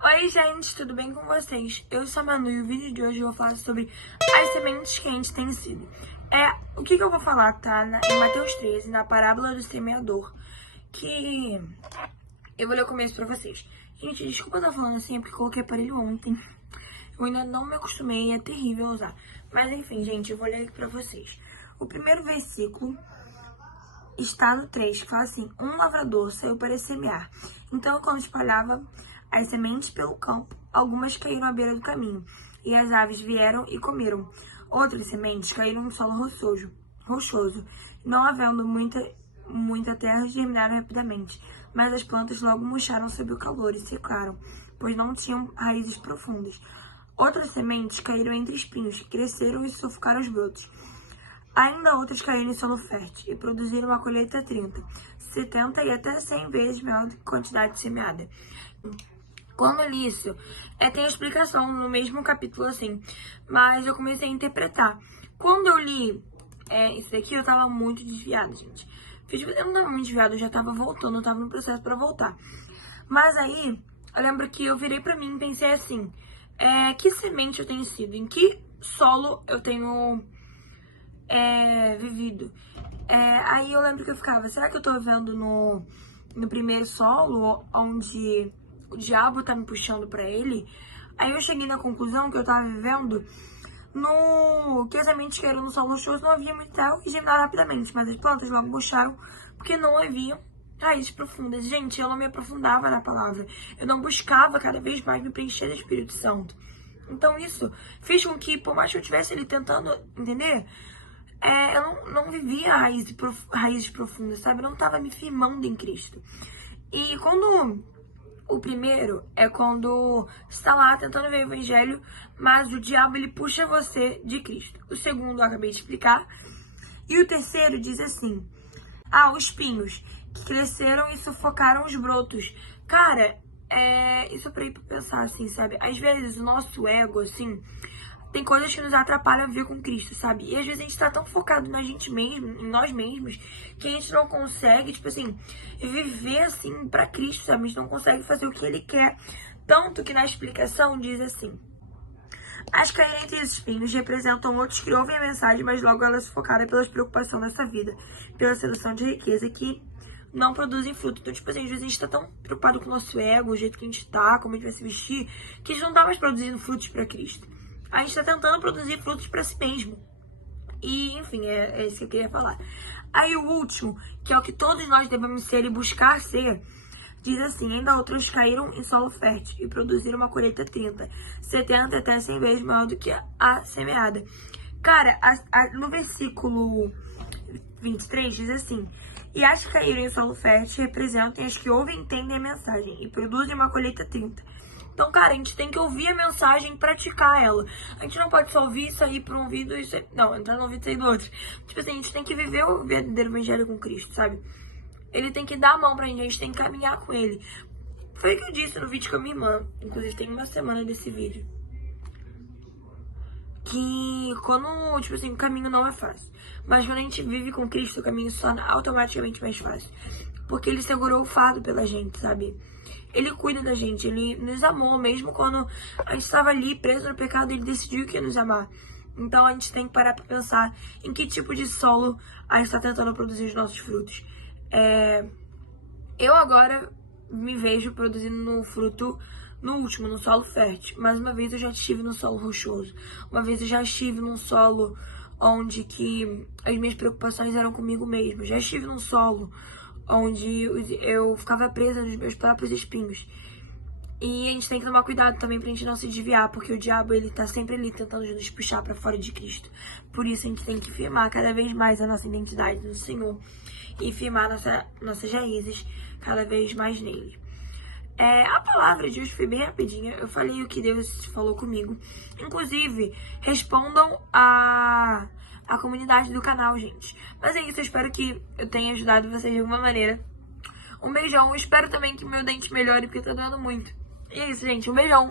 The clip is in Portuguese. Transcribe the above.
Oi, gente, tudo bem com vocês? Eu sou a Manu e o vídeo de hoje eu vou falar sobre as sementes que a gente tem sido. O que eu vou falar, tá? Em Mateus 13, na parábola do semeador, que eu vou ler o começo pra vocês. Gente, desculpa eu estar falando assim, é porque eu coloquei aparelho ontem. Eu ainda não me acostumei, é terrível usar. Mas enfim, gente, eu vou ler aqui pra vocês. O primeiro versículo está no 3, que fala assim: um lavrador saiu para semear. Então, quando espalhava as sementes pelo campo, algumas caíram à beira do caminho, e as aves vieram e comeram. Outras sementes caíram no solo rochoso. Não havendo muita terra, germinaram rapidamente, mas as plantas logo murcharam sob o calor e secaram, pois não tinham raízes profundas. Outras sementes caíram entre espinhos, que cresceram e sufocaram os brotos. Ainda outras caíram em solo fértil e produziram uma colheita 30, 70 e até 100 vezes maior do que a quantidade semeada. Quando eu li isso, tem a explicação no mesmo capítulo assim, mas eu comecei a interpretar. Quando eu li isso daqui, eu tava muito desviada, gente. Eu não tava muito desviada, eu já tava voltando, eu tava no processo pra voltar. Mas aí, eu lembro que eu virei pra mim e pensei assim, que semente eu tenho sido? Em que solo eu tenho vivido? Aí eu lembro que eu ficava, será que eu tô vivendo no primeiro solo, onde o diabo tá me puxando pra ele? Aí eu cheguei na conclusão que eu tava vivendo que as sementes que eram no solo rochoso não havia muito terra que germinaram rapidamente, mas as plantas logo murcharam porque não haviam raízes profundas. Gente, eu não me aprofundava na palavra, eu não buscava cada vez mais me preencher do Espírito Santo. Então isso fez com que, por mais que eu estivesse ali tentando entender, eu não vivia raízes profundas, sabe? Eu não estava me firmando em Cristo. E o primeiro é quando você está lá tentando ver o evangelho, mas o diabo ele puxa você de Cristo. O segundo eu acabei de explicar. E o terceiro diz assim: os espinhos que cresceram e sufocaram os brotos. Cara, isso é pra ir pra pensar assim, sabe? Às vezes o nosso ego, assim, tem coisas que nos atrapalham a viver com Cristo, sabe? E às vezes a gente tá tão focado na gente mesmo, em nós mesmos, que a gente não consegue, tipo assim, viver assim pra Cristo, sabe? A gente não consegue fazer o que Ele quer. Tanto que na explicação diz assim: as caídas entre os espinhos representam outros que ouvem a mensagem, mas logo elas se focaram pelas preocupações dessa vida, pela sedução de riqueza, que não produzem fruto. Então, tipo assim, às vezes a gente tá tão preocupado com o nosso ego, o jeito que a gente tá, como a gente vai se vestir, que a gente não tá mais produzindo frutos pra Cristo. A gente tá tentando produzir frutos pra si mesmo. E, enfim, é isso que eu queria falar. Aí o último, que é o que todos nós devemos ser e buscar ser, diz assim: ainda outros caíram em solo fértil e produziram uma colheita 30, 70 até 100 vezes maior do que a semeada. Cara, no versículo 23 diz assim: e as que caíram em solo fértil representam as que ouvem e entendem a mensagem e produzem uma colheita 30. Então, cara, a gente tem que ouvir a mensagem e praticar ela. A gente não pode só ouvir, sair por um ouvido e não, entrar no ouvido e sair do outro. Tipo assim, a gente tem que viver o verdadeiro evangelho com Cristo, sabe? Ele tem que dar a mão pra gente tem que caminhar com ele. Foi o que eu disse no vídeo com a minha irmã. Inclusive, tem uma semana desse vídeo. Que quando, tipo assim, o caminho não é fácil. Mas quando a gente vive com Cristo, o caminho se torna automaticamente mais fácil. Porque Ele segurou o fardo pela gente, sabe? Ele cuida da gente, Ele nos amou. Mesmo quando a gente estava ali preso no pecado, Ele decidiu que ia nos amar. Então a gente tem que parar pra pensar em que tipo de solo a gente está tentando produzir os nossos frutos. Eu agora me vejo produzindo no fruto no último, no solo fértil. Mais uma vez eu já estive no solo rochoso. Uma vez eu já estive num solo onde que as minhas preocupações eram comigo mesmo. Já estive num solo onde eu ficava presa nos meus próprios espinhos. E a gente tem que tomar cuidado também pra gente não se desviar, porque o diabo, ele tá sempre ali tentando nos puxar pra fora de Cristo. Por isso a gente tem que firmar cada vez mais a nossa identidade no Senhor e firmar nossas raízes cada vez mais nele. A palavra de hoje foi bem rapidinha, eu falei o que Deus falou comigo. Inclusive, respondam a comunidade do canal, gente. Mas é isso, eu espero que eu tenha ajudado vocês de alguma maneira. Um beijão, eu espero também que meu dente melhore, porque tá doendo muito. E é isso, gente, um beijão.